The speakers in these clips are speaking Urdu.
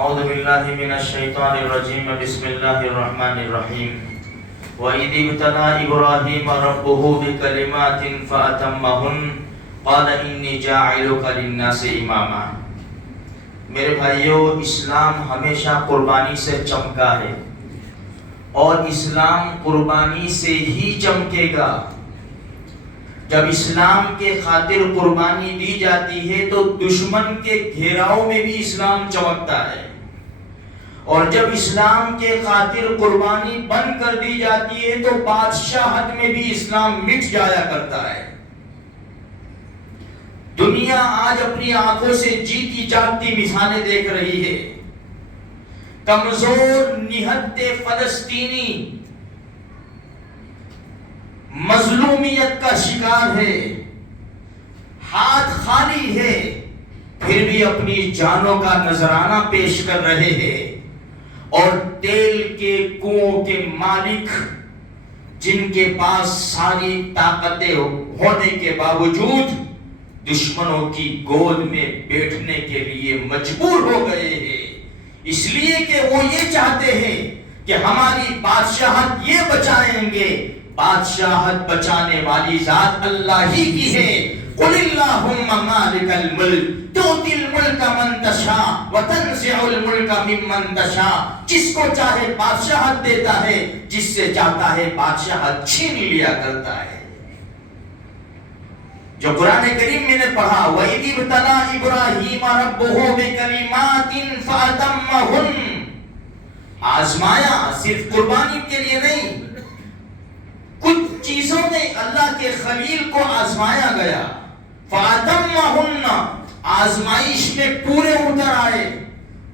اعوذ باللہ من الشیطان الرجیم بسم اللہ الرحمن الرحیم وَإِذِ ابْتَلَىٰ إِبْرَاهِيمَ رَبُّهُ بِكَلِمَاتٍ فَأَتَمَّهُنَّ قَالَ إِنِّي جَاعِلُكَ لِلنَّاسِ إِمَامًا۔ میرے بھائیو، اسلام ہمیشہ قربانی سے چمکا ہے اور اسلام قربانی سے ہی چمکے گا۔ جب اسلام کے خاطر قربانی دی جاتی ہے تو دشمن کے گھیراؤ میں بھی اسلام چمکتا ہے، اور جب اسلام کے خاطر قربانی بند کر دی جاتی ہے تو بادشاہت میں بھی اسلام مٹ جایا کرتا ہے۔ دنیا آج اپنی آنکھوں سے جیتی جاگتی مثالیں دیکھ رہی ہے۔ کمزور نہتے فلسطینی مظلومیت کا شکار ہے، ہاتھ خالی ہے، پھر بھی اپنی جانوں کا نذرانہ پیش کر رہے ہیں، اور تیل کے کنووں کے مالک جن کے پاس ساری طاقتیں ہونے کے باوجود دشمنوں کی گود میں بیٹھنے کے لیے مجبور ہو گئے ہیں، اس لیے کہ وہ یہ چاہتے ہیں کہ ہماری بادشاہت یہ بچائیں گے۔ بادشاہت بچانے والی ذات اللہ ہی کی ہے۔ قُلِ اللَّهُمَّ مَالِكَ الْمُلْكِ تُؤْتِي الْمُلْكَ مَن تَشَاءُ وَتَنزِعُ الْمُلْكَ مِمَّن تَشَاءُ۔ جس کو چاہے بادشاہت دیتا ہے، جس سے چاہتا ہے بادشاہت چھین لیا کرتا ہے۔ جو قرآن کریم میں نے پڑھا وَإِذِ ابْتَلَىٰ إِبْرَاهِيمَ رَبُّهُ بِكَلِمَاتٍ فَأَتَمَّهُنَّ، آزمایا صرف قربانی کے لیے نہیں، کچھ چیزوں میں اللہ کے خلیل کو آزمایا گیا۔ فَأَتَمَّهُنَّ، آزمائش میں پورے اتر آئے۔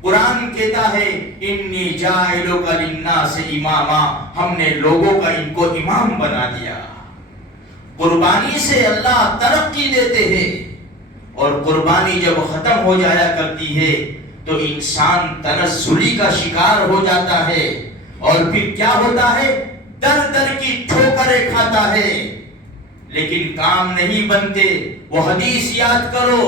قرآن کہتا ہے اِنِّی جَاعِلُكَ لِلنَّاسِ إِمَامًا، ہم نے لوگوں کا ان کو امام بنا دیا۔ قربانی سے اللہ ترقی دیتے ہیں، اور قربانی جب ختم ہو جایا کرتی ہے تو انسان تنزلی کا شکار ہو جاتا ہے، اور پھر کیا ہوتا ہے؟ در در کی ٹھوکریں کھاتا ہے، لیکن کام نہیں بنتے۔ وہ حدیث یاد کرو،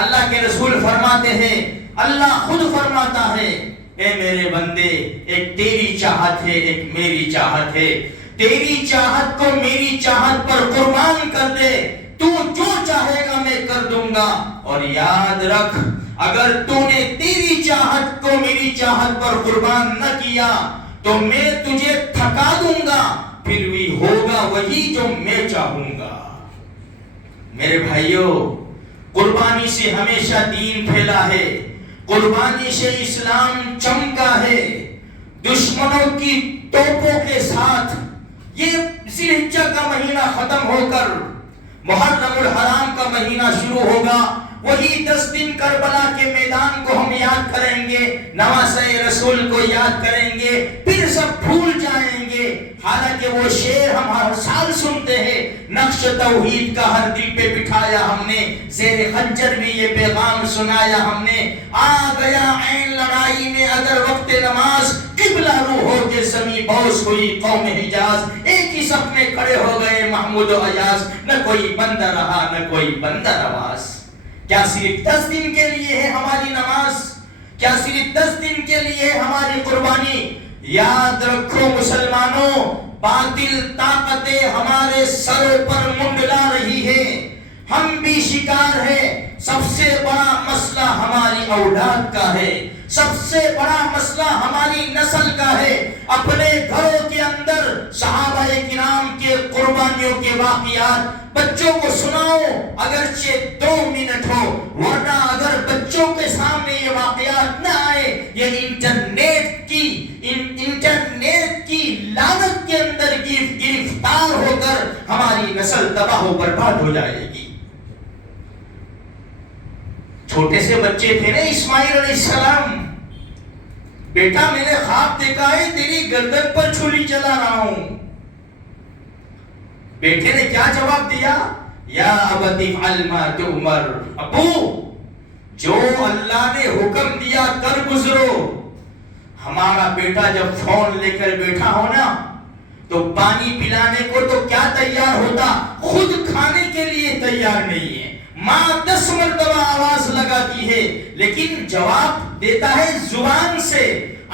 اللہ کے رسول فرماتے ہیں، اللہ خود فرماتا ہے اے میرے بندے، ایک تیری چاہت ہے، ایک میری چاہت ہے، تیری چاہت کو میری چاہت پر قربان کر دے، تو جو چاہے گا میں کر دوں گا، اور یاد رکھ اگر تو نے تیری چاہت کو میری چاہت پر قربان نہ کیا تو میں تجھے تھکا دوں گا، پھر بھی ہوگا وہی جو میں چاہوں گا۔ میرے بھائیوں، قربانی سے ہمیشہ دین پھیلا ہے، قربانی سے اسلام چمکا ہے۔ دشمنوں کی توپوں کے ساتھ یہ ذی الحجہ کا مہینہ ختم ہو کر محرم الحرام کا مہینہ شروع ہوگا، وہی 10 دن کربلا کے میدان کو ہم یاد کریں گے، نواسہ رسول کو یاد کریں گے، پھر سب بھول جائیں گے۔ حالانکہ وہ شعر ہم ہر سال سنتے ہیں، نقش توحید کا ہر دل پہ بٹھایا ہم نے، زیر خنجر بھی یہ پیغام سنایا ہم نے، آ گیا عین لڑائی میں اگر وقت نماز، قبلہ رو ہو کے سمی بوس ہوئی قوم حجاز، ایک ہی صف میں کھڑے ہو گئے محمود و ایاز، نہ کوئی بندہ رہا نہ کوئی بندہ نواز۔ کیا صرف 10 دن کے لیے ہے ہماری نماز؟ کیا صرف 10 دن کے لیے ہے ہماری قربانی؟ یاد رکھو مسلمانوں، باطل طاقتیں ہمارے سروں پر منڈلا رہی ہے، ہم بھی شکار ہیں۔ سب سے بڑا مسئلہ ہماری اولاد کا ہے، سب سے بڑا مسئلہ ہماری نسل کا ہے۔ اپنے گھروں کے اندر صحابہ کرام کے قربانیوں کے واقعات بچوں کو سناؤ، اگرچہ 2 منٹ ہو، ورنہ اگر بچوں کے سامنے یہ واقعات نہ آئے، یہ انٹرنیٹ کی لعنت کے اندر گرفتار ہو کر ہماری نسل تباہ و برباد ہو جائے گی۔ چھوٹے سے بچے تھے نا اسماعیل علیہ السلام، بیٹا میں نے خواب دیکھا ہے تیری گردن پر چھری چلا رہا ہوں۔ بیٹے نے کیا جواب دیا؟ یا ابت افعل ما تؤمر، ابو جو اللہ نے حکم دیا کر گزرو۔ ہمارا بیٹا جب فون لے کر بیٹھا ہو نا تو پانی پلانے کو تو کیا تیار ہوتا، خود کھانے کے لیے تیار نہیں ہے۔ ماں 10 مرتبہ آواز لگاتی ہے لیکن جواب دیتا ہے زبان سے،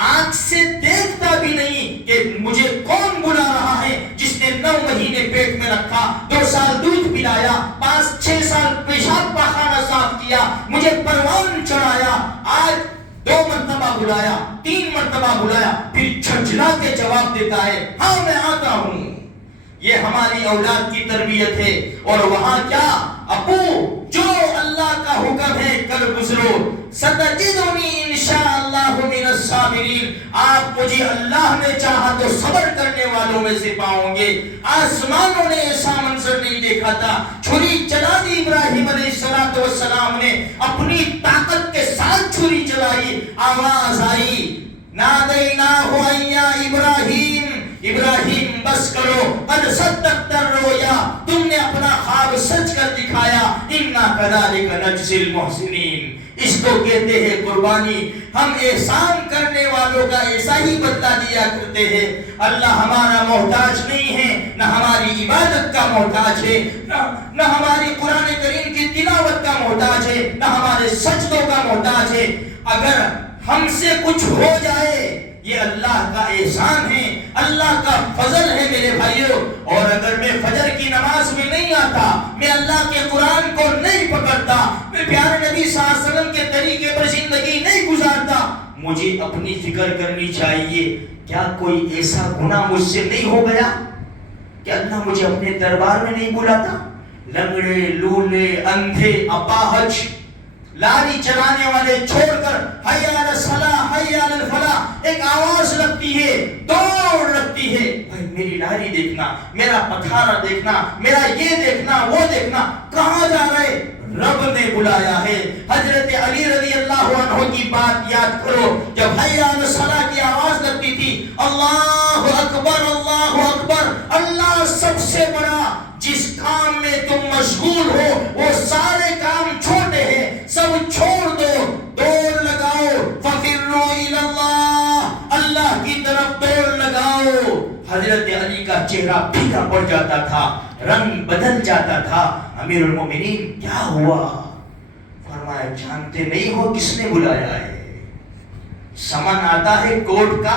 آنکھ سے دیکھتا بھی نہیں کہ مجھے کون بلا رہا ہے، جس نے 9 مہینے پیٹ میں رکھا، 2 سال دودھ پلایا، 5-6 سال پیشاب پاخانہ صاف کیا، مجھے پروان چڑھایا، آج 2 مرتبہ بلایا، 3 مرتبہ بلایا، پھر جھنجھلا کے جواب دیتا ہے ہاں میں آتا ہوں۔ یہ ہماری اولاد کی تربیت ہے۔ اور وہاں کیا، ابو جو اللہ کا حکم ہے کر گزرو، ستجدنی انشاءاللہ من الصابرین، آپ مجھے اللہ نے چاہا تو صبر کرنے والوں میں سے پاؤں گے۔ آسمانوں نے ایسا منظر نہیں دیکھا تھا، چھری چلا دی ابراہیم علیہ السلام نے، اپنی طاقت کے ساتھ چھری چلائی، آواز آئی نادیناہ یا ابراہیم، ابراہیم بس کرو، قد صدقت الرؤیا، تم نے اپنا خواب سچ کر دکھایا، انا کذالک نجزی المحسنین۔ اس کو کہتے ہیں قربانی۔ ہم احسان کرنے والوں کا ایسا ہی بدلہ دیا کرتے ہیں۔ اللہ ہمارا محتاج نہیں ہے، نہ ہماری عبادت کا محتاج ہے، نہ ہماری قرآن کریم کی تلاوت کا محتاج ہے، نہ ہمارے سجدوں کا محتاج ہے۔ اگر ہم سے کچھ ہو جائے یہ اللہ کا احسان ہے، اللہ کا فضل ہے میرے بھائیوں۔ اور اگر میں فجر کی نماز میں نہیں آتا، میں اللہ کے قرآن کو نہیں پکڑتا، میں پیارے نبی صلی اللہ علیہ وسلم کے طریقے پر زندگی نہیں گزارتا، مجھے اپنی فکر کرنی چاہیے کیا کوئی ایسا گناہ مجھ سے نہیں ہو گیا کہ اللہ مجھے اپنے دربار میں نہیں بلاتا؟ لنگڑے، لولے، اندھے، اپاہج، لاری چلانے والے چھوڑ کر حی علی الصلاۃ حی علی الفلاح ایک آواز لگتی ہے، دوڑ لگتی ہے، بھائی میری لاری دیکھنا، میرا پتھارا دیکھنا، میرا یہ دیکھنا، وہ دیکھنا، کہاں جا رہے؟ رب نے بلایا ہے۔ حضرت علی رضی اللہ عنہ کی بات یاد کرو، جب حی علی الصلاۃ کی آواز لگتی تھی، اللہ اکبر اللہ اکبر، اللہ سب سے بڑا، جس کام میں تم مشغول ہو وہ سارے کام چھوٹے ہیں، سب چھوڑ دو، دوڑ لگاؤ، ففروا الی اللہ، اللہ کی طرف دوڑ لگاؤ۔ حضرت علی کا چہرہ پھیکا پڑ جاتا تھا، رنگ بدل جاتا تھا۔ امیر المومنین کیا ہوا؟ فرمایا جانتے نہیں ہو کس نے بلایا ہے؟ سمن آتا ہے کوٹ کا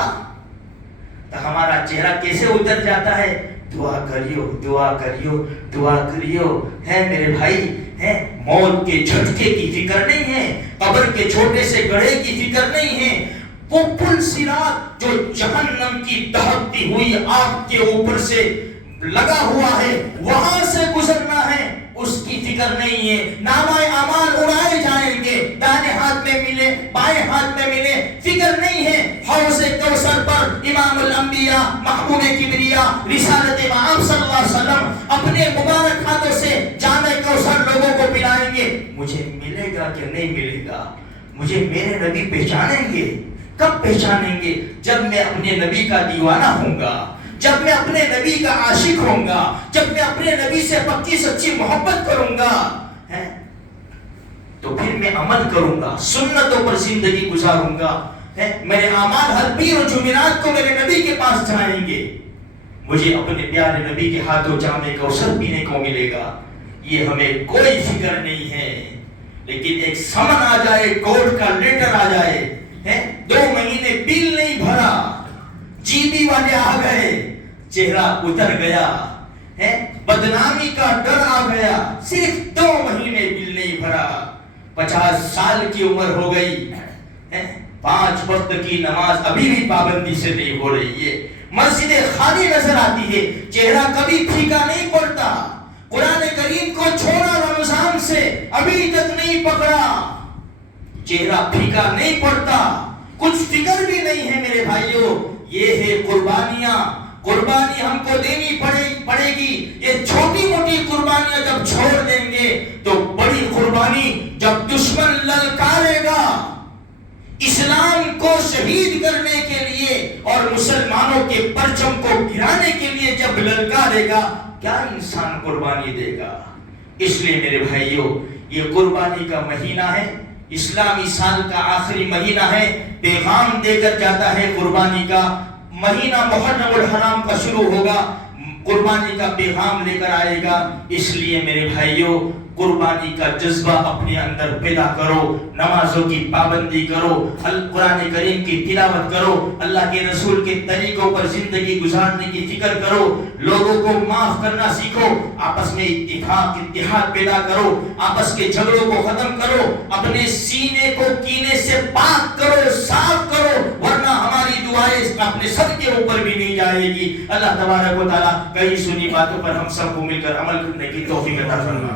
تو ہمارا چہرہ کیسے اتر جاتا ہے؟ دعا کریو، دعا کریو، دعا کریو، ہے میرے بھائی، ہے موت کے جھٹکے کی فکر نہیں ہے، قبر کے چھوٹے سے گڑھے کی فکر نہیں ہے، وہ پل صراط جو جہنم کی دہکتی ہوئی آگ کے اوپر سے لگا ہوا ہے، وہاں سے گزرنا ہے، اس کی فکر نہیں ہے۔ نامہ اعمال اڑائے جائیں گے، دائیں ہاتھ میں ملے، بائیں ہاتھ میں ملے، فکر نہیں ہے۔ حوض کوثر پر امام الانبیاء، محبوب کبریا، رسالت مآب صلی اللہ علیہ وسلم اپنے مبارک ہاتھوں سے جام کوثر لوگوں کو پلائیں گے۔ مجھے ملے گا کہ نہیں ملے گا؟ مجھے میرے نبی پہچانیں گے؟ کب پہچانیں گے؟ جب میں اپنے نبی کا دیوانہ ہوں گا، جب میں اپنے نبی کا عاشق ہوں گا، جب میں اپنے نبی سے پکی سچی محبت کروں گا، تو پھر میں عمل کروں گا، سنتوں پر زندگی گزاروں گا، میرے اعمال ہر پیر و جمعرات کو میرے نبی کے پاس جائیں گے، مجھے اپنے پیارے نبی کے ہاتھوں جام کوثر پینے کو ملے گا۔ یہ ہمیں کوئی فکر نہیں ہے، لیکن ایک سمن آ جائے، کورٹ کا لیٹر آ جائے، 2 مہینے بل نہیں بھرا، جی بی والے آ گئے، چہرہ اتر گیا، بدنامی کا ڈر آ گیا، صرف 2 مہینے بل نہیں بھرا، 50 سال کی عمر ہو گئی، 5 وقت کی نماز ابھی بھی پابندی سے نہیں ہو رہی ہے، مسجد خالی نظر آتی ہے، چہرہ کبھی پھیکا نہیں پڑتا، قرآن کریم کو چھوڑا رمضان سے ابھی تک نہیں پکڑا، چہرہ پھیکا نہیں پڑتا، کچھ فکر بھی نہیں ہے میرے بھائیوں۔ یہ ہے قربانیاں، قربانی ہم کو دینی پڑے گی۔ یہ چھوٹی موٹی قربانیاں جب چھوڑ دیں گے تو بڑی قربانی جب دشمن للکارے گا، اسلام کو شہید کرنے کے لیے اور مسلمانوں کے پرچم کو گرانے کے لیے جب للکارے گا، کیا انسان قربانی دے گا؟ اس لیے میرے بھائیوں، یہ قربانی کا مہینہ ہے، اسلامی سال کا آخری مہینہ ہے، پیغام دے کر جاتا ہے قربانی کا۔ مہینہ محرم الحرام کا شروع ہوگا، قربانی کا پیغام لے کر آئے گا۔ اس لیے میرے بھائیوں، قربانی کا جذبہ اپنے اندر پیدا کرو، نمازوں کی پابندی کرو، قرآن کریم کی تلاوت کرو، اللہ کے رسول کے طریقوں پر زندگی گزارنے کی فکر کرو، لوگوں کو معاف کرنا سیکھو، آپس میں اتحاد پیدا کرو، آپس کے جھگڑوں کو ختم کرو، اپنے سینے کو کینے سے پاک کرو، صاف کرو، ورنہ ہماری دعائیں اپنے سب کے اوپر بھی نہیں جائے گی۔ اللہ تبارک و تعالیٰ کئی سنی باتوں پر ہم سب کو مل کر عمل کرنے کی توفیق عطا فرمائے۔